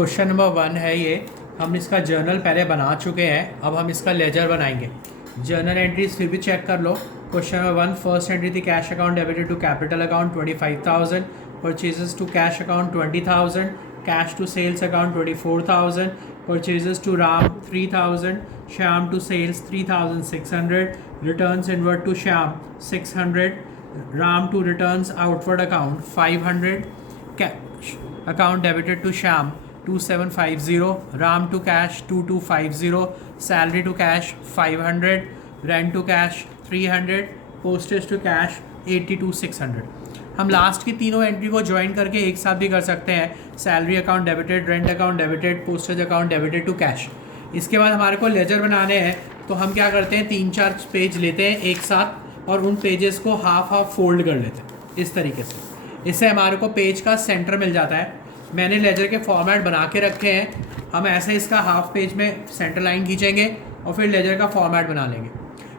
Question number 1 है ये। हम इसका जर्नल पहले बना चुके हैं, अब हम इसका लेजर बनाएंगे। जर्नल एंट्रीज फिर भी चेक कर लो। क्वेश्चन नंबर 1, फर्स्ट एंट्री थी cash account debited to capital account 25,000, purchases to cash account 20,000, cash to sales account 24,000, purchases to Ram 3,000, Shyam to sales 3,600, returns inward to Shyam 600, Ram to returns outward account 500, cash account debited to Sham 2750, Ram to cash 2250, salary to cash 500, rent to cash 300, postage to cash 82,600। हम last की तीनों entry को join करके एक साथ भी कर सकते हैं। Salary account debited, rent account debited, postage account debited to cash. इसके बाद हमारे को लेजर बनाने हैं, तो हम क्या करते हैं 3-4 पेज लेते हैं एक साथ और उन पेजेस को हाफ फोल्ड कर लेते हैं इस तरीके से। इससे हमारे को पेज का सेंटर मिल जाता है। मैंने लेजर के फॉर्मेट बना के रखे हैं, हम ऐसे इसका हाफ पेज में सेंटर लाइन खींचेंगे और फिर लेजर का फॉर्मेट बना लेंगे।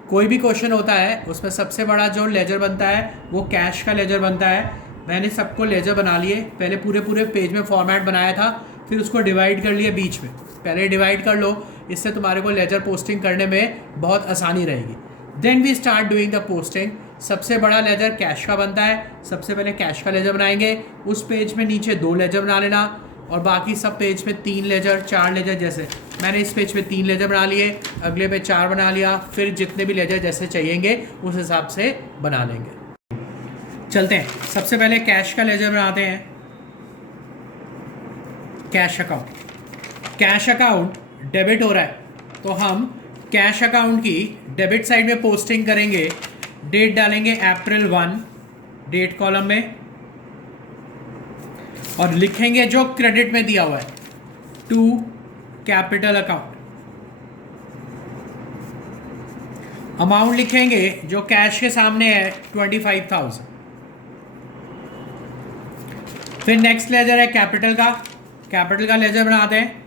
कोई भी क्वेश्चन होता है उसमें सबसे बड़ा जो लेजर बनता है वो कैश का लेजर बनता है। मैंने सबको लेजर बना लिए, पहले पूरे पेज में फॉर्मेट बनाया था, फिर उसको डिवाइड कर लिया बीच में। पहले डिवाइड कर लो, इससे तुम्हारे को लेजर पोस्टिंग करने में बहुत आसानी रहेगी। Then we start doing the posting. सबसे बड़ा लेजर कैश का बनता है, सबसे पहले कैश का लेजर बनाएंगे। उस पेज में नीचे 2 लेजर बना लेना और बाकी सब पेज में 3 लेजर 4 लेजर। जैसे मैंने इस पेज पे 3 लेजर बना लिए, अगले पे 4 बना लिया, फिर जितने भी लेजर जैसे चाहिएंगे उस हिसाब से बना लेंगे। चलते हैं, सबसे पहले कैश का लेजर बनाते हैं। Cash account, cash account debit हो रहा है तो हम कैश अकाउंट की डेबिट साइड में पोस्टिंग करेंगे। डेट डालेंगे अप्रैल 1 डेट कॉलम में और लिखेंगे जो क्रेडिट में दिया हुआ है टू कैपिटल अकाउंट। अमाउंट लिखेंगे जो कैश के सामने है 25,000। फिर नेक्स्ट लेजर है कैपिटल का, कैपिटल का लेजर बनाते हैं।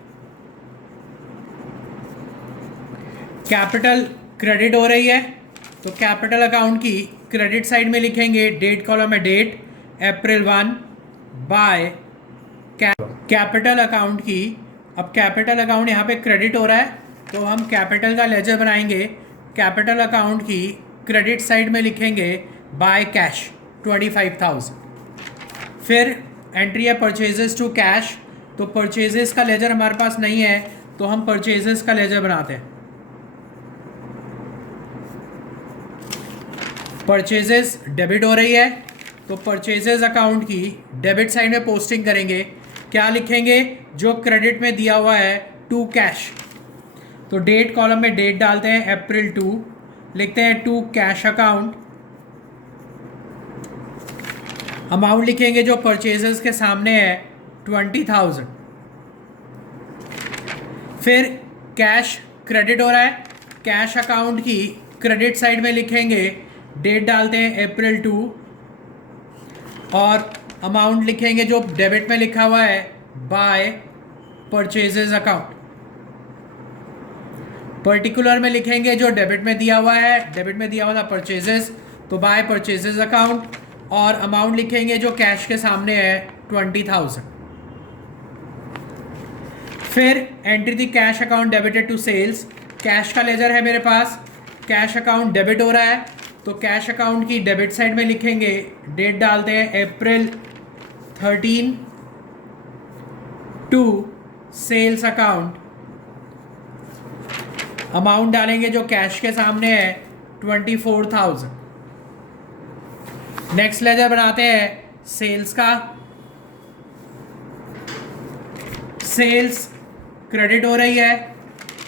कैपिटल क्रेडिट हो रही है तो कैपिटल अकाउंट की क्रेडिट साइड में लिखेंगे डेट कॉलम में date April 1 by capital account की। अब कैपिटल अकाउंट यहाँ पे क्रेडिट हो रहा है तो हम कैपिटल का लेजर बनाएंगे। कैपिटल अकाउंट की क्रेडिट साइड में लिखेंगे बाय कैश 25,000। फिर एंट्री है परचेजेस टू कैश, तो परचेजेस का लेजर हमारे पास नहीं है तो हम परचेजेस का लेजर बनाते हैं। परचेजेस डेबिट हो रही है तो परचेजेस अकाउंट की डेबिट साइड में पोस्टिंग करेंगे। क्या लिखेंगे जो क्रेडिट में दिया हुआ है टू कैश, तो डेट कॉलम में डेट डालते हैं अप्रैल 2, लिखते हैं टू कैश अकाउंट। अमाउंट लिखेंगे जो परचेजेस के सामने है 20,000। फिर कैश क्रेडिट हो रहा है, कैश अकाउंट की क्रेडिट साइड में लिखेंगे डेट डालते हैं अप्रैल 2 और अमाउंट लिखेंगे जो डेबिट में लिखा हुआ है बाय परचेजेस अकाउंट। पर्टिकुलर में लिखेंगे जो डेबिट में दिया हुआ है, डेबिट में दिया हुआ था परचेजेस तो बाय परचेजेस अकाउंट, और अमाउंट लिखेंगे जो कैश के सामने है 20,000। फिर एंट्री थी cash account debited to sales. Cash का लेजर है मेरे पास, कैश अकाउंट डेबिट हो रहा है तो कैश अकाउंट की डेबिट साइड में लिखेंगे डेट डालते हैं अप्रैल 13 टू सेल्स अकाउंट। अमाउंट डालेंगे जो कैश के सामने है 24,000। नेक्स्ट लेजर बनाते हैं सेल्स का। सेल्स क्रेडिट हो रही है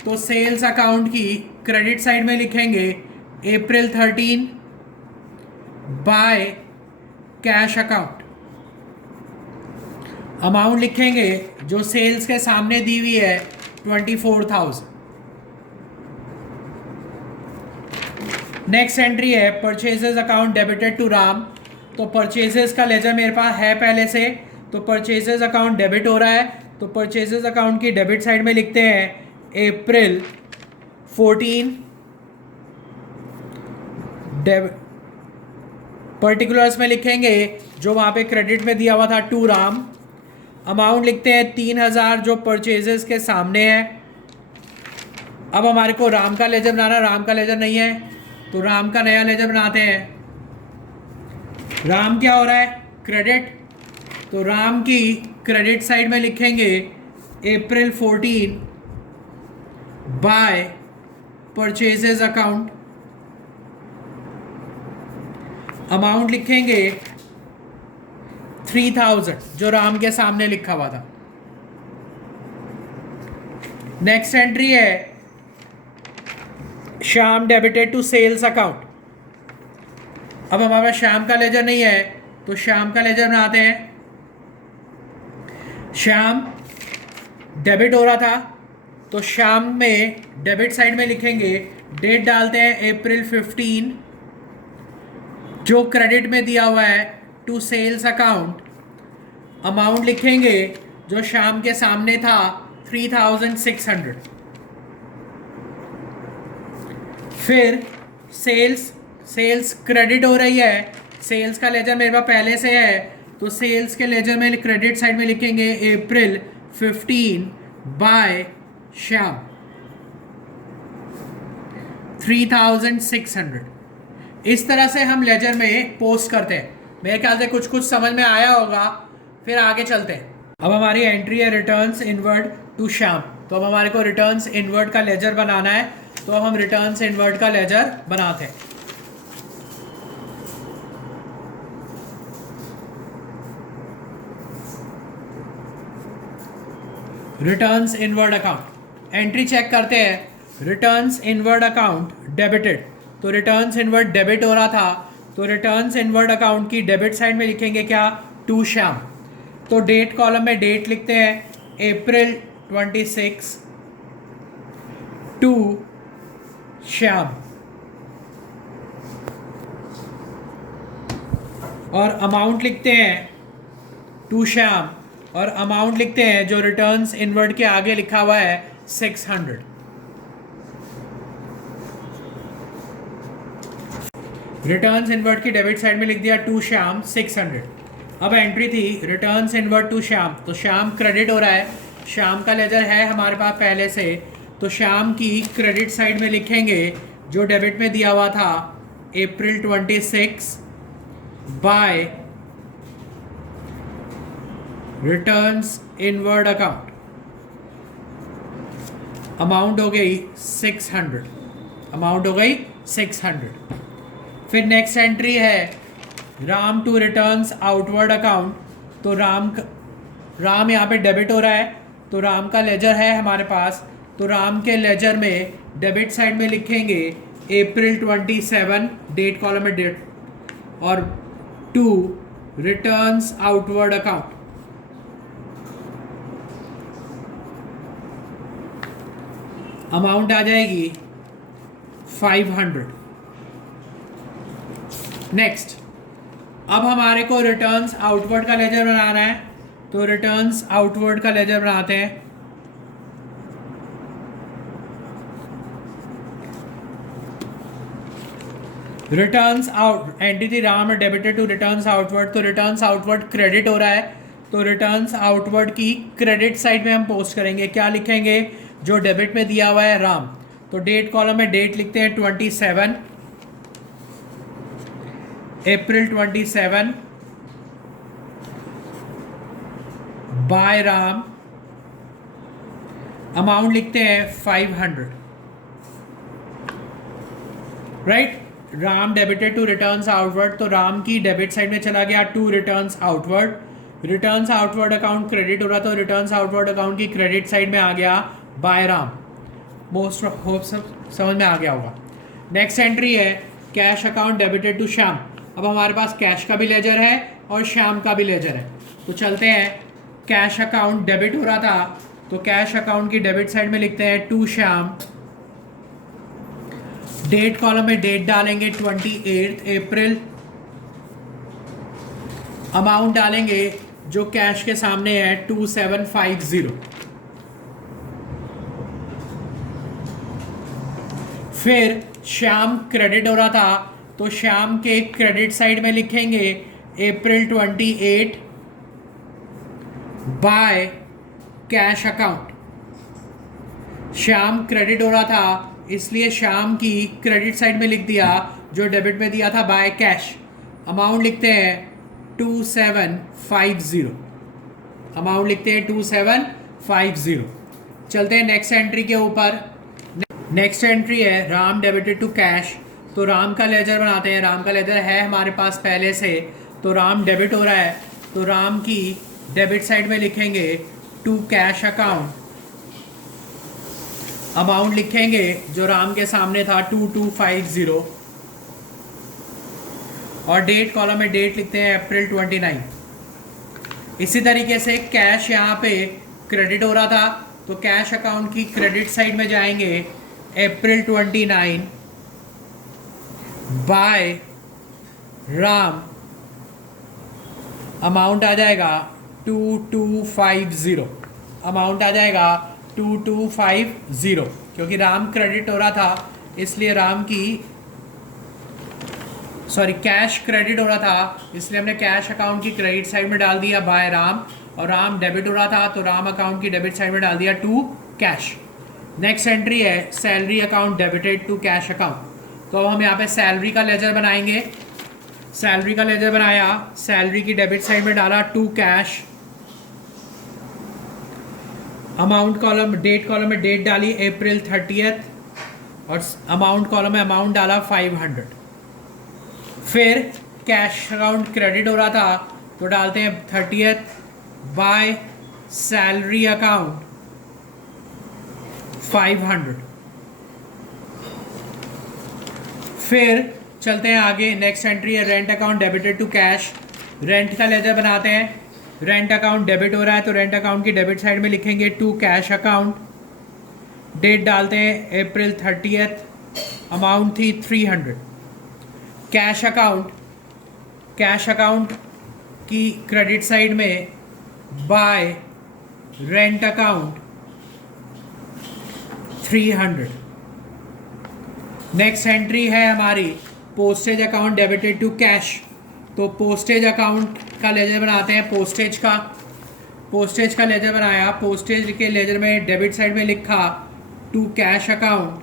तो सेल्स अकाउंट की क्रेडिट साइड में लिखेंगे April 13 by cash account. Amount लिखेंगे जो सेल्स के सामने दी हुई है 24,000। नेक्स्ट एंट्री है purchases account debited to Ram, तो परचेजेस का लेजर मेरे पास है पहले से, तो परचेजेस अकाउंट डेबिट हो रहा है तो परचेजेस अकाउंट की डेबिट साइड में लिखते हैं अप्रैल 14 पर्टिकुलर्स में लिखेंगे जो वहाँ पे क्रेडिट में दिया हुआ था टू राम। अमाउंट लिखते हैं 3,000 जो परचेजेस के सामने है। अब हमारे को राम का लेजर बनाना, राम का लेजर नहीं है तो राम का नया लेजर बनाते हैं। राम क्या हो रहा है? क्रेडिट। तो राम की क्रेडिट साइड में लिखेंगे April 14 by purchases account. Amount लिखेंगे 3,000 जो राम के सामने लिखा हुआ था। नेक्स्ट एंट्री है Shyam debited to sales account. अब हमारे पास श्याम का लेजर नहीं है तो श्याम का लेजर बनाते हैं। श्याम डेबिट हो रहा था तो श्याम में डेबिट साइड में लिखेंगे, डेट डालते हैं April 15 जो क्रेडिट में दिया हुआ है टू सेल्स अकाउंट। अमाउंट लिखेंगे जो श्याम के सामने था 3,600। फिर सेल्स क्रेडिट हो रही है, सेल्स का लेजर मेरे पास पहले से है तो सेल्स के लेजर में क्रेडिट साइड में लिखेंगे April 15 बाय श्याम 3,600। इस तरह से हम लेजर में पोस्ट करते हैं। मेरे ख्याल से कुछ समझ में आया होगा, फिर आगे चलते हैं। अब हमारी एंट्री है रिटर्न्स इनवर्ड टू श्याम। तो अब हमारे को रिटर्न्स इनवर्ड का लेजर बनाना है तो अब हम रिटर्न्स इनवर्ड का लेजर बनाते हैं। Returns inward account entry check करते हैं। रिटर्न्स इनवर्ड अकाउंट डेबिटेड, तो रिटर्न्स इनवर्ड डेबिट हो रहा था तो रिटर्न्स इनवर्ड अकाउंट की डेबिट साइड में लिखेंगे क्या? टू श्याम। तो डेट कॉलम में डेट लिखते हैं April 26 टू श्याम और अमाउंट लिखते हैं टू श्याम और अमाउंट लिखते हैं जो रिटर्न्स इनवर्ड के आगे लिखा हुआ है 600। रिटर्न्स इनवर्ड की डेबिट साइड में लिख दिया टू श्याम 600। अब एंट्री थी रिटर्न्स इनवर्ड टू श्याम, तो श्याम क्रेडिट हो रहा है, श्याम का लेजर है हमारे पास पहले से तो श्याम की क्रेडिट साइड में लिखेंगे जो डेबिट में दिया हुआ था April 26 by returns inward account. Amount हो गई 600, अमाउंट हो गई 600। फिर नेक्स्ट एंट्री है Ram to returns outward account. तो राम यहाँ पे डेबिट हो रहा है तो राम का लेजर है हमारे पास तो राम के लेजर में डेबिट साइड में लिखेंगे April 27 डेट कॉलम में डेट और to returns outward account. Amount आ जाएगी 500। नेक्स्ट अब हमारे को रिटर्न्स आउटवर्ड का लेजर बनाना है तो रिटर्न्स आउटवर्ड का लेजर बनाते हैं। रिटर्न्स आउट एंट्री थी Ram debited to returns outward, तो रिटर्न्स आउटवर्ड क्रेडिट हो रहा है तो रिटर्न्स आउटवर्ड की क्रेडिट साइड में हम पोस्ट करेंगे। क्या लिखेंगे? जो डेबिट में दिया हुआ है राम, तो डेट कॉलम में डेट लिखते हैं 27 April 27 बाय राम। अमाउंट लिखते हैं 500। Right, Ram debited to returns outward, तो राम की डेबिट साइड में चला गया to returns outward. Returns outward account credit हो रहा था, रिटर्न्स आउटवर्ड अकाउंट की क्रेडिट साइड में आ गया बाय राम। मोस्ट होप सब समझ में आ गया होगा। नेक्स्ट एंट्री है cash account debited to Shyam. अब हमारे पास कैश का भी लेजर है और श्याम का भी लेजर है, तो चलते हैं। कैश अकाउंट डेबिट हो रहा था तो कैश अकाउंट की डेबिट साइड में लिखते हैं टू श्याम। डेट कॉलम में डेट डालेंगे 28 अप्रैल। अमाउंट डालेंगे जो कैश के सामने है 2750। फिर श्याम क्रेडिट हो रहा था तो श्याम के क्रेडिट साइड में लिखेंगे April 28 bye cash account. Shyam credit हो रहा था, इसलिए श्याम की क्रेडिट साइड में लिख दिया जो डेबिट में दिया था बाय कैश। अमाउंट लिखते हैं 2750। अमाउंट लिखते हैं 2750। चलते हैं नेक्स्ट एंट्री के ऊपर। नेक्स्ट एंट्री है राम डेबिटेड टू कैश। तो राम का लेजर बनाते हैं। राम का लेजर है हमारे पास पहले से, तो राम डेबिट हो रहा है, तो राम की डेबिट साइड में लिखेंगे टू कैश अकाउंट। अमाउंट लिखेंगे जो राम के सामने था 2250 और डेट कॉलम में डेट लिखते हैं अप्रैल 29। इसी तरीके से कैश यहाँ पे क्रेडिट हो रहा था, तो कैश अकाउंट की क्रेडिट साइड में जाएंगे अप्रैल 29 बाय राम। अमाउंट आ जाएगा 2250। अमाउंट आ जाएगा 2250 क्योंकि राम क्रेडिट हो रहा था, इसलिए राम की कैश क्रेडिट हो रहा था, इसलिए हमने कैश अकाउंट की क्रेडिट साइड में डाल दिया बाय राम, और राम डेबिट हो रहा था तो राम अकाउंट की डेबिट साइड में डाल दिया टू कैश। नेक्स्ट एंट्री है salary account debited to cash account. तो अब हम यहाँ पे सैलरी का लेजर बनाएंगे। सैलरी का लेजर बनाया, सैलरी की डेबिट साइड में डाला to cash. Amount column date column में डेट डाली अप्रैल 30 और अमाउंट कॉलम में अमाउंट डाला 500। फिर कैश अकाउंट क्रेडिट हो रहा था तो डालते हैं 30 बाय सैलरी अकाउंट 500। फिर चलते हैं आगे। नेक्स्ट एंट्री है rent account debited to cash. Rent का लेजर बनाते हैं। रेंट अकाउंट डेबिट हो रहा है तो रेंट अकाउंट की डेबिट साइड में लिखेंगे टू कैश अकाउंट। डेट डालते हैं अप्रैल 30, अमाउंट थी 300। कैश अकाउंट की क्रेडिट साइड में by rent account 300। Next entry है हमारी postage account debited to cash. तो पोस्टेज अकाउंट का लेजर बनाते हैं। पोस्टेज का लेजर बनाया। पोस्टेज के लेजर में डेबिट साइड में लिखा टू कैश अकाउंट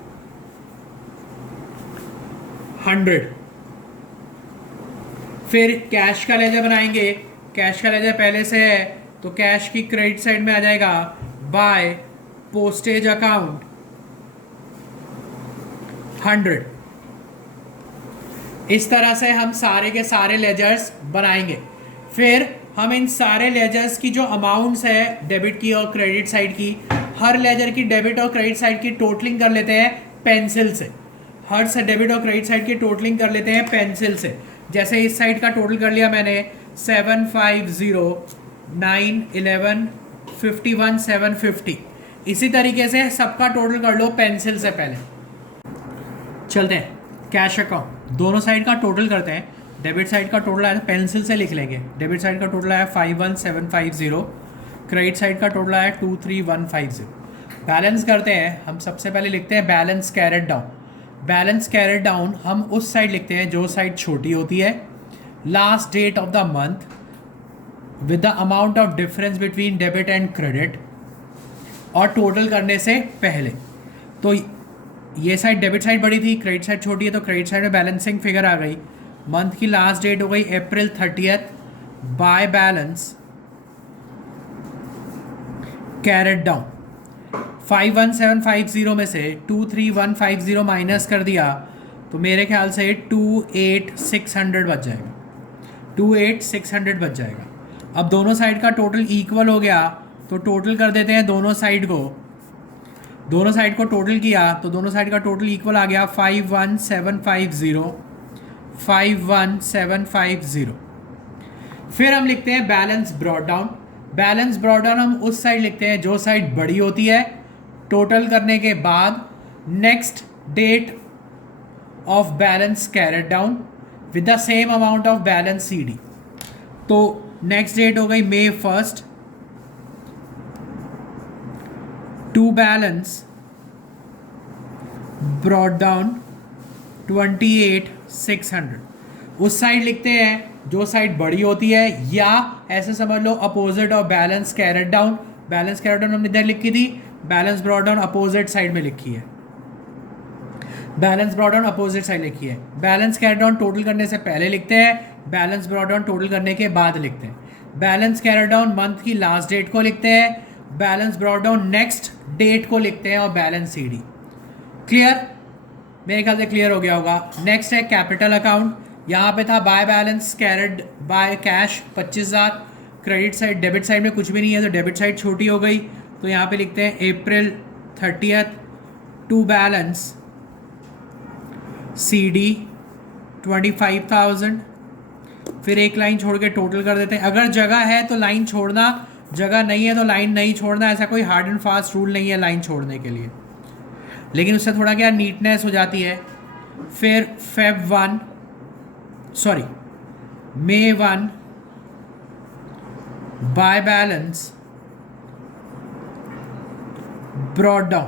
100। फिर कैश का लेजर बनाएंगे। कैश का लेजर पहले से है तो कैश की क्रेडिट साइड में आ जाएगा बाय पोस्टेज अकाउंट 100। इस तरह से हम सारे के सारे लेजर्स बनाएंगे। फिर हम इन सारे लेजर्स की जो अमाउंट्स है डेबिट की और क्रेडिट साइड की, हर लेजर की डेबिट और क्रेडिट साइड की टोटलिंग कर लेते हैं पेंसिल से। हर से डेबिट और क्रेडिट साइड की टोटलिंग कर लेते हैं पेंसिल से। जैसे इस साइड का टोटल कर लिया मैंने 750 9 11 51 750। इसी तरीके से सबका टोटल कर लो पेंसिल से। पहले चलते हैं कैश अकाउंट, दोनों साइड का टोटल करते हैं। डेबिट साइड का टोटल आया तो पेंसिल से लिख लेंगे। डेबिट साइड का टोटल आया 51750, क्रेडिट साइड का टोटल आया 23150। बैलेंस करते हैं। हम सबसे पहले लिखते हैं balance carried down. Balance carried down हम उस साइड लिखते हैं जो साइड छोटी होती है। Last date of the month with the amount of difference between debit and credit, और टोटल करने से पहले। तो ये साइड डेबिट साइड बड़ी थी, क्रेडिट साइड छोटी है, तो क्रेडिट साइड में बैलेंसिंग फिगर आ गई। मंथ की लास्ट डेट हो गई अप्रैल 30 बाय बैलेंस कैरेट डाउन। 51750 में से 23150 माइनस कर दिया तो मेरे ख्याल से 28600 बच जाएगा। 28600 बच जाएगा। अब दोनों साइड का टोटल इक्वल हो गया तो टोटल कर देते हैं दोनों साइड को। दोनों साइड को टोटल किया तो दोनों साइड का टोटल इक्वल आ गया 51750। फिर हम लिखते हैं balance brought down. Balance brought down हम उस साइड लिखते हैं जो साइड बड़ी होती है। टोटल करने के बाद next date of balance carried down with the same amount of balance CD। तो नेक्स्ट डेट हो गई May 1 to balance brought down 28600। उस साइड लिखते हैं जो साइड बड़ी होती है या ऐसे समझ लो opposite of balance carried down. Balance carried down हमने इधर लिखी थी, balance brought down opposite side में लिखी है, balance brought down opposite side लिखी है। बैलेंस कैरेट डाउन टोटल करने से पहले लिखते हैं, बैलेंस ब्रॉट डाउन टोटल करने के बाद लिखते हैं। बैलेंस कैरेट डाउन मंथ की लास्ट डेट को लिखते हैं, balance brought down next date को लिखते हैं, और बैलेंस सीडी। क्लियर? मेरे ख्याल से क्लियर हो गया होगा। नेक्स्ट है कैपिटल अकाउंट। यहाँ पे था by balance carried by cash 25,000, credit side debit side में कुछ भी नहीं है तो डेबिट साइड छोटी हो गई, तो यहाँ पे लिखते हैं अप्रैल 30 टू बैलेंस CD 25,000। फिर एक लाइन छोड़ के टोटल कर देते हैं। अगर जगह है तो लाइन छोड़ना, जगह नहीं है तो लाइन नहीं छोड़ना, ऐसा कोई हार्ड एंड फास्ट रूल नहीं है लाइन छोड़ने के लिए, लेकिन उससे थोड़ा क्या नीटनेस हो जाती है। फिर May 1 bye balance brought down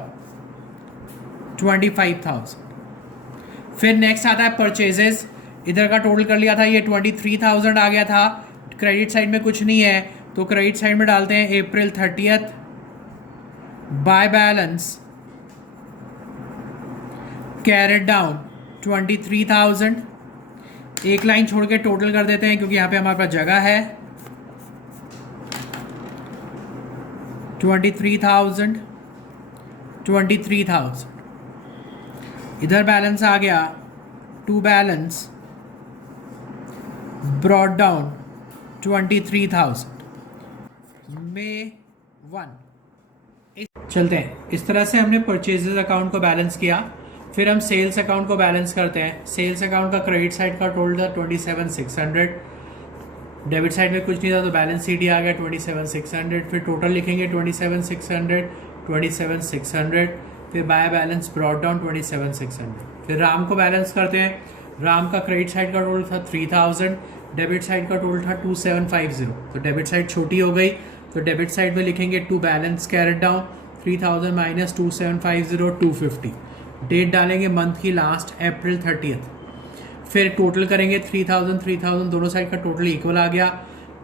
25,000। फिर नेक्स्ट आता है परचेजेस। इधर का टोटल कर लिया था, ये 23,000 आ गया था। क्रेडिट साइड में कुछ नहीं है तो क्रेडिट साइड में डालते हैं अप्रैल 30 बाय बैलेंस कैरेट डाउन 23,000। एक लाइन छोड़ के टोटल कर देते हैं क्योंकि यहाँ पे हमारे पास जगह है। 23,000 इधर बैलेंस आ गया to balance brought down 23,000 May 1। चलते हैं, इस तरह से हमने परचेजेस अकाउंट को बैलेंस किया। फिर हम सेल्स अकाउंट को बैलेंस करते हैं। सेल्स अकाउंट का क्रेडिट साइड का टोटल था 27,600, डेबिट साइड में कुछ नहीं था तो बैलेंस सीडी आ गया 27,600। फिर टोटल लिखेंगे 27,600, फिर बाय बैलेंस ब्रॉट डाउन 27,600। फिर राम को बैलेंस करते हैं। राम का क्रेडिट साइड का टोटल था 3,000, डेबिट साइड का टोटल था 2,750, तो डेबिट साइड छोटी हो गई तो डेबिट साइड में लिखेंगे to balance carried down 3,000 minus 2,750 250। Date डालेंगे मंथ की लास्ट अप्रैल 30। फिर टोटल करेंगे 3,000 दोनों साइड का टोटल इक्वल आ गया।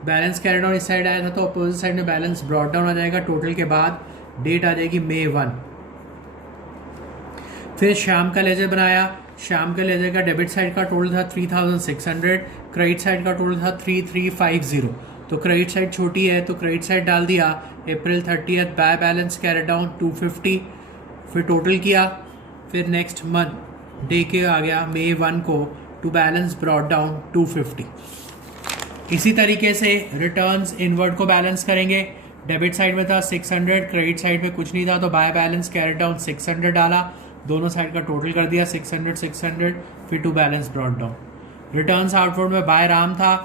बैलेंस कैरेट डाउन इस साइड आया था तो अपोजिट साइड में बैलेंस ब्रॉट डाउन आ जाएगा। टोटल के बाद डेट आ जाएगी May 1। फिर शाम का लेजर बनाया। शाम के लेजर का डेबिट साइड का टोटल था 3,600, क्रेडिट साइड का टोटल था 3,350, तो क्रेडिट साइड छोटी है तो क्रेडिट साइड डाल दिया अप्रैल 30 बाय बैलेंस कैरेट डाउन 250। फिर टोटल किया। फिर नेक्स्ट मंथ डे के आ गया May 1 को टू बैलेंस ब्रॉट डाउन 250। इसी तरीके से रिटर्न्स इनवर्ड को बैलेंस करेंगे। डेबिट साइड में था 600, क्रेडिट साइड में कुछ नहीं था तो बाय बैलेंस कैरेट डाउन 600 डाला, दोनों साइड का टोटल कर दिया 600, फिर to balance brought down. Returns outward में बाय राम था,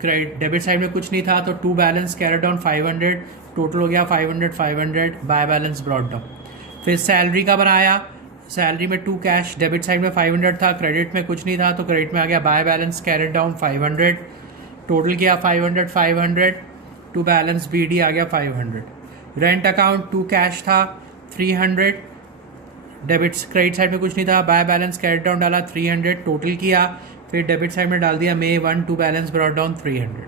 क्रेडिट डेबिट साइड में कुछ नहीं था तो to balance carried down 500, total हो गया 500 बाय बैलेंस ब्रॉट डाउन। फिर सैलरी का बनाया। सैलरी में टू कैश, डेबिट साइड में 500 था, क्रेडिट में कुछ नहीं था तो क्रेडिट में आ गया by balance carried down 500, total किया 500 टू बैलेंस BD आ गया 500। रेंट अकाउंट टू कैश था 300, डेबिट क्रेडिट साइड में कुछ नहीं था, बाय बैलेंस कैरेट डाउन डाला 300, टोटल किया। फिर डेबिट साइड में डाल दिया May 1 to balance brought down 300।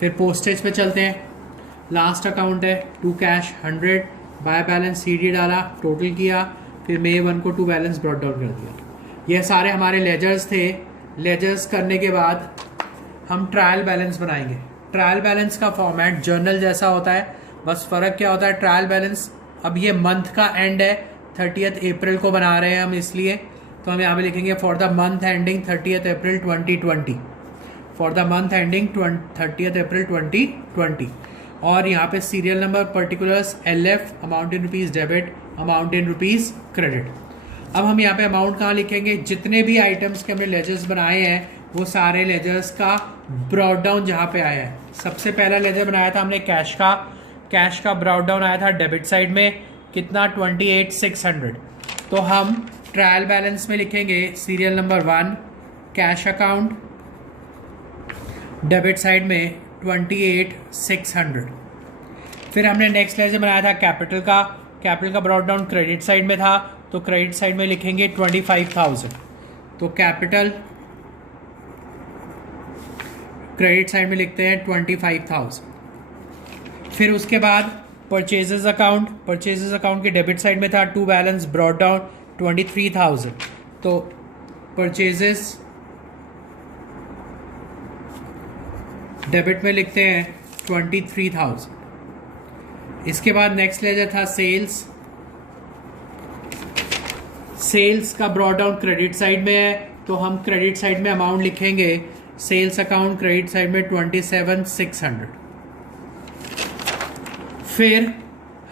फिर पोस्टेज पे चलते हैं। लास्ट अकाउंट है to cash 100, by balance CD डाला, टोटल किया, फिर May 1 को टू बैलेंस ब्रॉट डाउन कर दिया। ये सारे हमारे लेजर्स थे। लेजर्स करने के बाद हम ट्रायल बैलेंस बनाएंगे। ट्रायल बैलेंस का फॉर्मेट जर्नल जैसा होता है, बस फ़र्क क्या होता है, ट्रायल बैलेंस अब ये मंथ का एंड है 30 अप्रैल को बना रहे हैं हम, इसलिए तो हम यहाँ पे लिखेंगे for the month ending 30 April 2020, for the month ending 30 अप्रैल 2020। और यहाँ पे serial number, particulars, LF, amount in rupees debit, amount in rupees credit. अब हम यहाँ पे अमाउंट कहाँ लिखेंगे, जितने भी आइटम्स के हमने लेजर्स बनाए हैं वो सारे लेजर्स का ब्रॉट डाउन जहाँ पे आया है। सबसे पहला लेजर बनाया था हमने कैश का। कैश का ब्रॉट डाउन आया था डेबिट साइड में कितना 28,600, तो हम ट्रायल बैलेंस में लिखेंगे serial number 1 cash account, debit side में 28,600। फिर हमने नेक्स्ट लेजर बनाया था कैपिटल का। कैपिटल का ब्रॉट डाउन क्रेडिट साइड में था तो क्रेडिट साइड में लिखेंगे 25,000, तो कैपिटल क्रेडिट साइड में लिखते हैं 25,000। फिर उसके बाद परचेजेस अकाउंट के डेबिट साइड में था टू बैलेंस ब्रॉट डाउन 23,000, तो परचेजेस डेबिट में लिखते हैं 23,000। इसके बाद नेक्स्ट लेजर था सेल्स का ब्रॉट डाउन क्रेडिट साइड में है, तो हम क्रेडिट साइड में अमाउंट लिखेंगे सेल्स अकाउंट क्रेडिट साइड में 27,600। फिर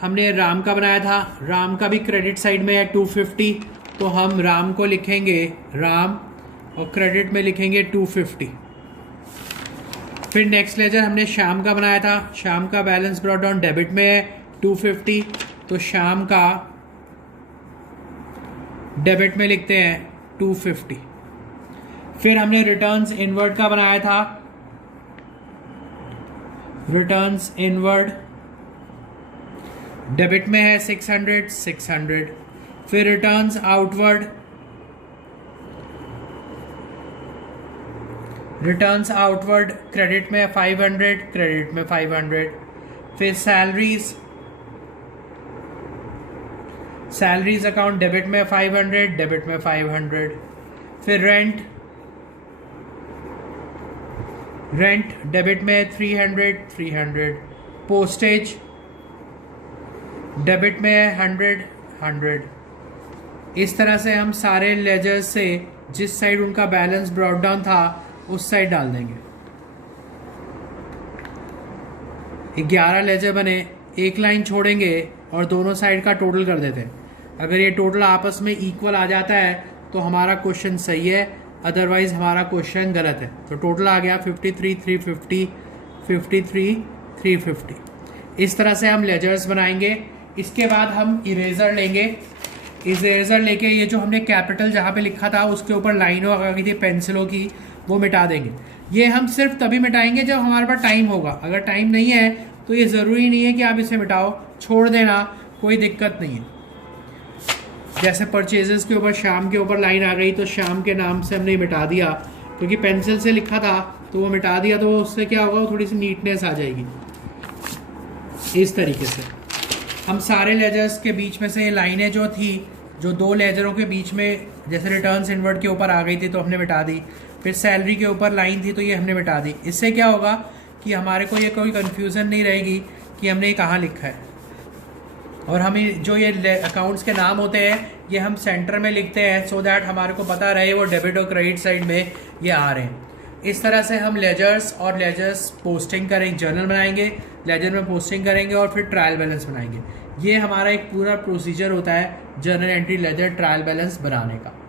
हमने राम का बनाया था, राम का भी क्रेडिट साइड में है 250, तो हम राम को लिखेंगे राम और क्रेडिट में लिखेंगे 250। फिर नेक्स्ट लेजर हमने शाम का बनाया था, शाम का बैलेंस ब्रॉट डाउन डेबिट में है 250, तो शाम का डेबिट में लिखते हैं 250। फिर हमने रिटर्न्स इनवर्ड का बनाया था, रिटर्न्स इनवर्ड डेबिट में है 600। फिर रिटर्न्स आउटवर्ड क्रेडिट में 500, क्रेडिट में 500। फिर सैलरीज अकाउंट डेबिट में 500, डेबिट में 500। फिर रेंट डेबिट में 300। पोस्टेज डेबिट में 100। इस तरह से हम सारे लेजर्स से जिस साइड उनका बैलेंस ब्रॉट डाउन था उस साइड डाल देंगे। 11 लेजर बने, एक लाइन छोड़ेंगे और दोनों साइड का टोटल कर देते हैं। अगर ये टोटल आपस में इक्वल आ जाता है तो हमारा क्वेश्चन सही है, अदरवाइज हमारा क्वेश्चन गलत है। तो टोटल आ गया 53,350, 53,350। इस तरह से हम लेजर्स बनाएंगे। इसके बाद हम इरेजर लेंगे, इरेजर लेके ये जो हमने कैपिटल जहाँ पे लिखा था उसके ऊपर लाइनों आ गई थी पेंसिलों की, वो मिटा देंगे। ये हम सिर्फ तभी मिटाएंगे जब हमारे पास टाइम होगा। अगर टाइम नहीं है तो ये ज़रूरी नहीं है कि आप इसे मिटाओ, छोड़ देना, कोई दिक्कत नहीं है। जैसे परचेजेस के ऊपर शाम के ऊपर लाइन आ गई तो शाम के नाम से हमने मिटा दिया, क्योंकि पेंसिल से लिखा था तो वो मिटा दिया, तो उससे क्या होगा, थोड़ी सी नीटनेस आ जाएगी। इस तरीके से हम सारे लेजर्स के बीच में से ये लाइनें जो थी, जो दो लेजरों के बीच में, जैसे रिटर्न्स इनवर्ड के ऊपर आ गई थी तो हमने मिटा दी। फिर सैलरी के ऊपर लाइन थी तो ये हमने मिटा दी। इससे क्या होगा कि हमारे को ये कोई कन्फ्यूज़न नहीं रहेगी कि हमने ये कहाँ लिखा है। और हमें जो ये अकाउंट्स के नाम होते हैं ये हम सेंटर में लिखते हैं, सो दैट हमारे को पता रहे वो डेबिट और क्रेडिट साइड में ये आ रहे हैं। इस तरह से हम लेजर्स पोस्टिंग करेंगे, जर्नल बनाएंगे, लेजर में पोस्टिंग करेंगे और फिर ट्रायल बैलेंस बनाएंगे। ये हमारा एक पूरा प्रोसीजर होता है journal entry ledger trial balance बनाने का।